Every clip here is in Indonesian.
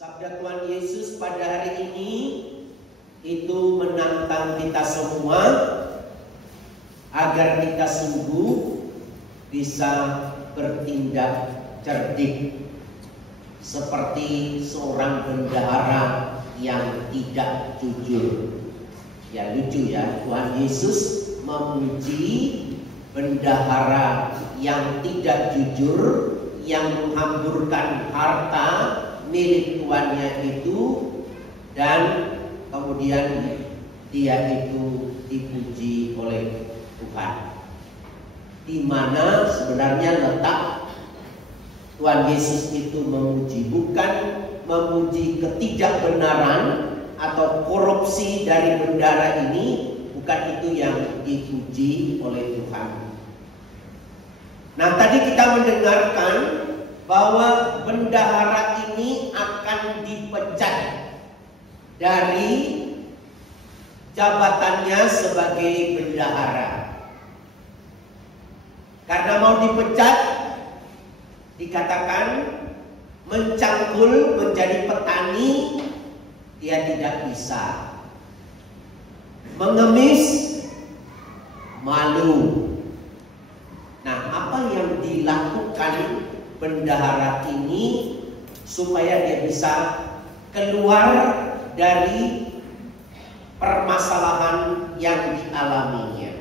Sabda Tuhan Yesus pada hari ini itu menantang kita semua agar kita sungguh bisa bertindak cerdik seperti seorang bendahara yang tidak jujur. Ya lucu ya, Tuhan Yesus memuji bendahara yang tidak jujur, yang menghamburkan harta milik tuannya itu, dan kemudian dia itu dipuji oleh Tuhan. Di mana sebenarnya letak Tuhan Yesus itu memuji, bukan memuji ketidakbenaran atau korupsi dari bendahara ini, bukan itu yang dipuji oleh Tuhan. Nah, tadi kita mendengarkan bahwa bendahara ini akan dipecat dari jabatannya sebagai bendahara. Karena mau dipecat, dikatakan mencangkul menjadi petani, dia tidak bisa. Mengemis, malu. Nah, apa yang dilakukan bendahara ini supaya dia bisa keluar dari permasalahan yang dialaminya?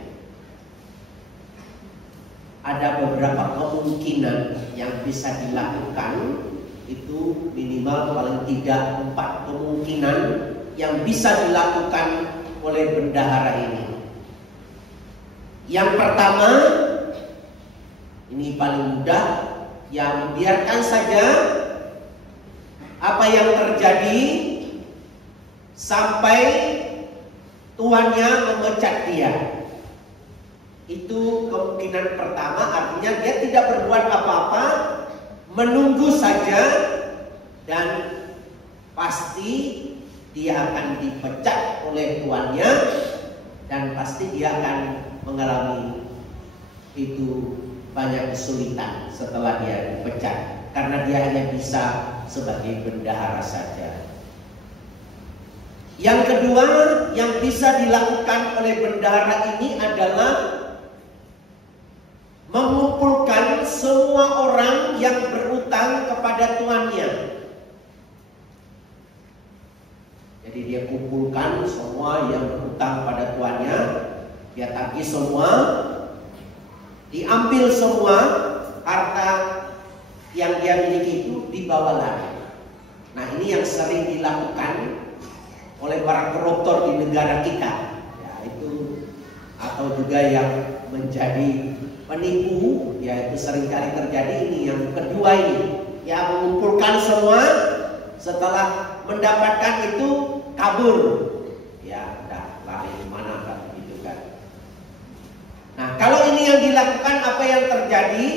Ada beberapa kemungkinan yang bisa dilakukan, itu minimal paling tidak 4 kemungkinan yang bisa dilakukan oleh bendahara ini. Yang pertama, ini paling mudah, yang biarkan saja apa yang terjadi sampai tuannya memecat dia. Itu kemungkinan pertama, artinya dia tidak berbuat apa-apa, menunggu saja, dan pasti dia akan dipecat oleh tuannya, dan pasti dia akan mengalami itu banyak kesulitan setelah dia dipecat, karena dia hanya bisa sebagai bendahara saja. Yang kedua yang bisa dilakukan oleh bendahara ini adalah mengumpulkan semua orang yang berutang kepada tuannya. Jadi dia kumpulkan semua yang berutang pada tuannya, dia tagih semua, diambil semua harta yang dia miliki itu, dibawa lagi. Nah, ini yang sering dilakukan oleh para koruptor di negara kita, ya, itu atau juga yang menjadi penipu, ya itu seringkali terjadi. Ini yang kedua ini, ya, mengumpulkan semua, setelah mendapatkan itu kabur, ya udah lari kemana kan, gitu kan. Nah, kalau ini yang dilakukan, apa yang terjadi?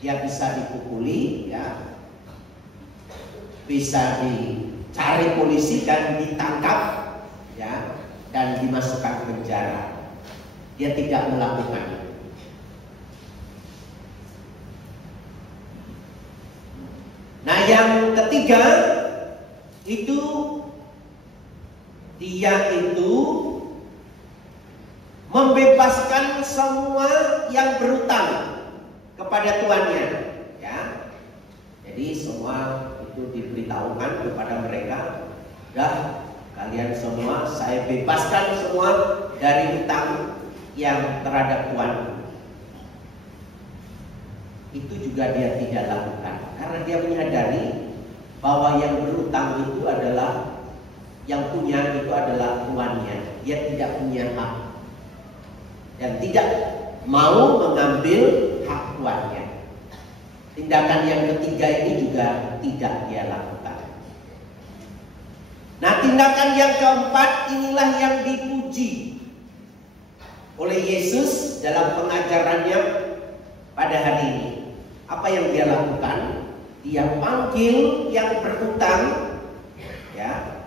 Dia bisa dipukuli, ya, bisa dicari polisi dan ditangkap, ya, dan dimasukkan penjara. Dia tidak melakukan itu. Nah, yang ketiga itu dia itu membebaskan semua yang berutang kepada tuannya, ya. Jadi semua itu diberitahukan kepada mereka, dah kalian semua saya bebaskan semua dari hutang yang terhadap tuan. Itu juga dia tidak lakukan, karena dia menyadari bahwa yang berutang itu adalah, yang punya itu adalah tuannya. Dia tidak punya hak dan tidak mau mengambil hak tuannya. Tindakan yang ketiga ini juga tidak dia lakukan. Nah, tindakan yang keempat inilah yang dipuji oleh Yesus dalam pengajarannya pada hari ini. Apa yang dia lakukan? Dia panggil yang berutang, ya,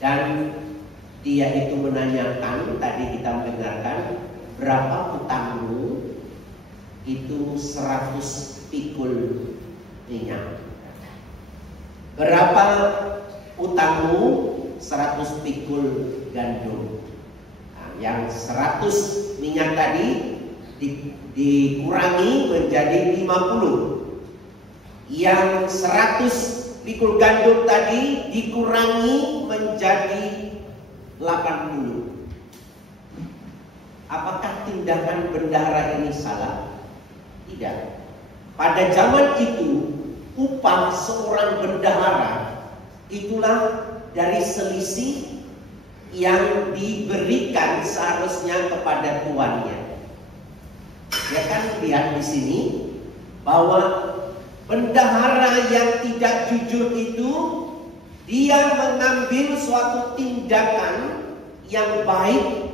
dan dia itu menanyakan, tadi kita mendengarkan, berapa hutangmu? Itu 100 pikul minyak. Berapa utangmu? 100 pikul gandum. Nah, yang 100 minyak tadi dikurangi menjadi 50. Yang 100 pikul gandum tadi dikurangi menjadi 80. Apakah tindakan bendahara ini salah? Tidak. Pada zaman itu, upah seorang bendahara itulah dari selisih yang diberikan seharusnya kepada tuannya. Ya kan, lihat di sini bahwa bendahara yang tidak jujur itu, dia mengambil suatu tindakan yang baik,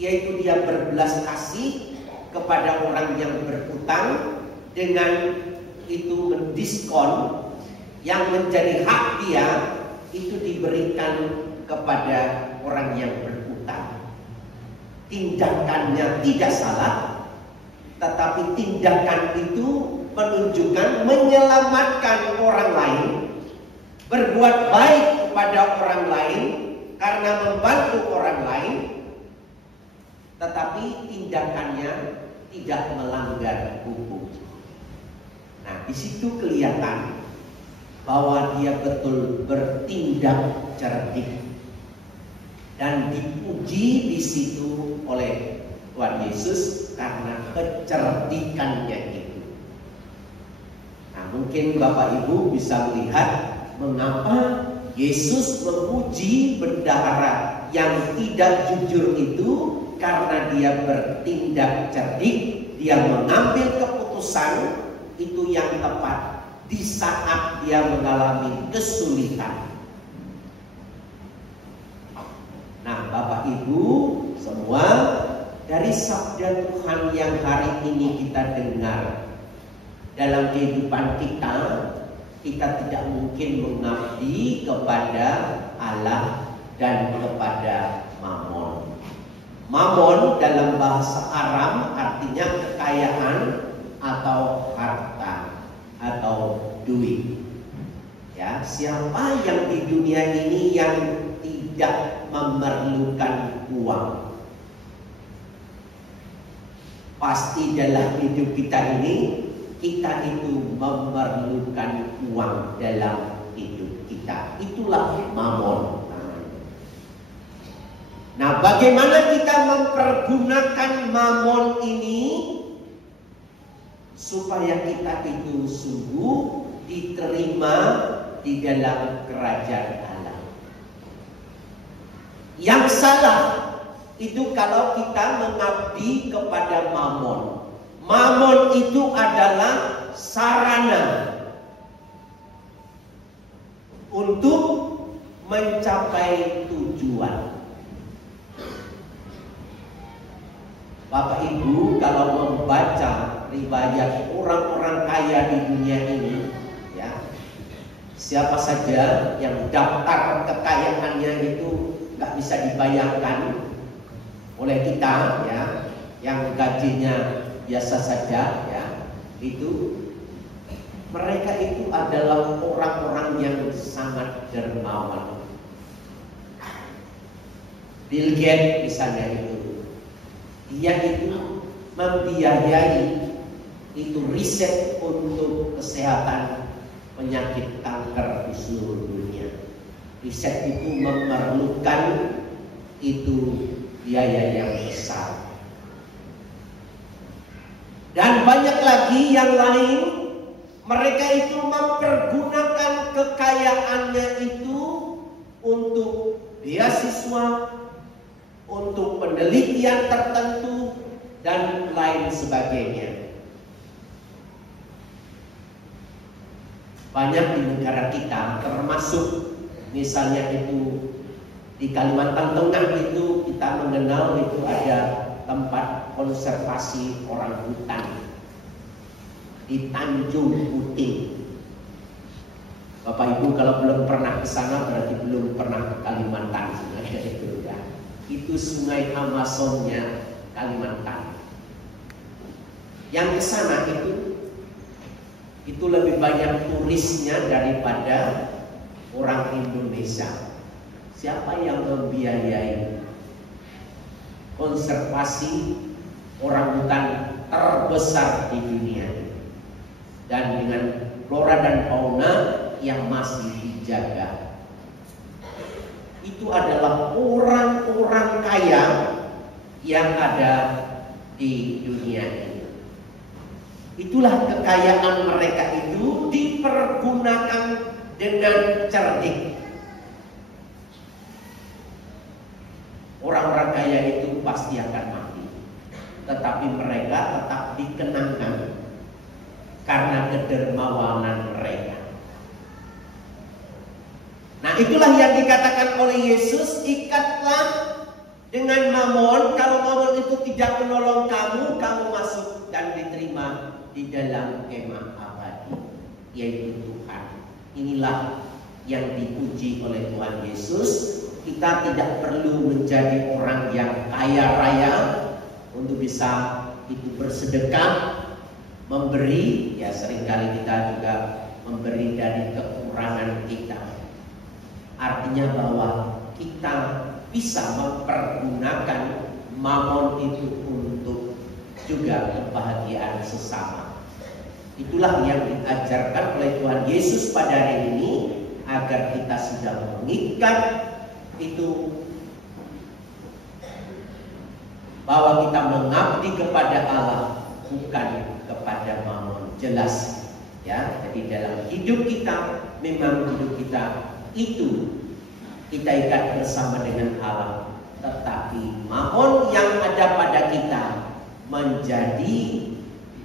yaitu dia berbelas kasih kepada orang yang berutang, dengan itu mendiskon yang menjadi hak dia, itu diberikan kepada orang yang berutang. Tindakannya tidak salah, tetapi tindakan itu menunjukkan menyelamatkan orang lain, berbuat baik kepada orang lain karena membantu orang lain, tetapi tindakannya tidak melanggar hukum. Nah, di situ kelihatan bahwa dia betul bertindak cerdik, dan dipuji di situ oleh Tuhan Yesus karena kecerdikannya itu. Nah, mungkin Bapak Ibu bisa melihat mengapa Yesus memuji bendahara yang tidak jujur itu, karena dia bertindak cerdik, dia mengambil keputusan itu yang tepat di saat dia mengalami kesulitan. Nah, Bapak Ibu semua, dari sabda Tuhan yang hari ini kita dengar, dalam kehidupan kita, kita tidak mungkin mengabdi kepada Allah dan kepada Mamon. Mamon dalam bahasa Aram artinya kekayaan atau harta atau duit. Ya, siapa yang di dunia ini yang tidak memerlukan uang? Pasti dalam hidup kita ini, kita itu memerlukan uang dalam hidup kita. Itulah mamon. Nah, bagaimana kita mempergunakan mamon ini supaya kita itu sungguh diterima di dalam kerajaan Allah? Yang salah itu kalau kita mengabdi kepada mamon. Mamon itu adalah sarana untuk mencapai tujuan. Bapak Ibu kalau membaca riwayat orang-orang kaya di dunia ini, ya, siapa saja yang daftar kekayaannya itu nggak bisa dibayangkan oleh kita, ya, yang gajinya biasa saja, ya, itu mereka itu adalah orang-orang yang sangat dermawan. Bill Gates misalnya itu, dia itu membiayai itu riset untuk kesehatan penyakit kanker di seluruh dunia. Riset itu memerlukan itu biaya yang besar. Dan banyak lagi yang lain, mereka itu mempergunakan kekayaannya itu untuk beasiswa, untuk penelitian tertentu, dan lain sebagainya. Banyak di negara kita, termasuk misalnya itu di Kalimantan Tengah itu kita mengenal itu ada tempat konservasi orang hutan di Tanjung Puting. Bapak Ibu kalau belum pernah ke sana berarti belum pernah ke Kalimantan sebenarnya itu ya. Itu sungai Amazonnya Kalimantan. Yang ke sana itu lebih banyak turisnya daripada orang Indonesia. Siapa yang membiayai konservasi orangutan terbesar di dunia ini? Dan dengan flora dan fauna yang masih dijaga. Itu adalah orang-orang kaya yang ada di dunia ini. Itulah kekayaan mereka itu dipergunakan dengan cerdik. Orang-orang kaya itu pasti akan mati, tetapi mereka tetap dikenangkan karena kedermawanan mereka. Nah, itulah yang dikatakan oleh Yesus, ikatlah dengan mamon. Kalau mamon itu tidak menolong kamu, kamu masuk dan diterima di dalam kemah abadi, yaitu Tuhan. Inilah yang dipuji oleh Tuhan Yesus. Kita tidak perlu menjadi orang yang kaya raya untuk bisa itu bersedekah, memberi. Ya, seringkali kita juga memberi dari kekurangan kita. Artinya bahwa kita bisa mempergunakan mamon itu untuk juga kebahagiaan sesama. Itulah yang diajarkan oleh Tuhan Yesus pada hari ini, agar kita sudah mengikat itu bahwa kita mengabdi kepada Allah, bukan kepada mamon. Jelas ya. Jadi dalam hidup kita, memang hidup kita itu kita ikat bersama dengan Allah, tetapi mamon yang ada pada kita menjadi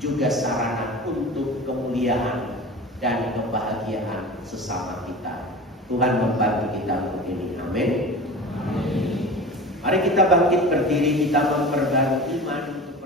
juga sarana untuk kemuliaan dan kebahagiaan sesama kita. Tuhan membantu kita untuk ini. Amin. Mari kita bangkit berdiri, kita memperbarui iman untuk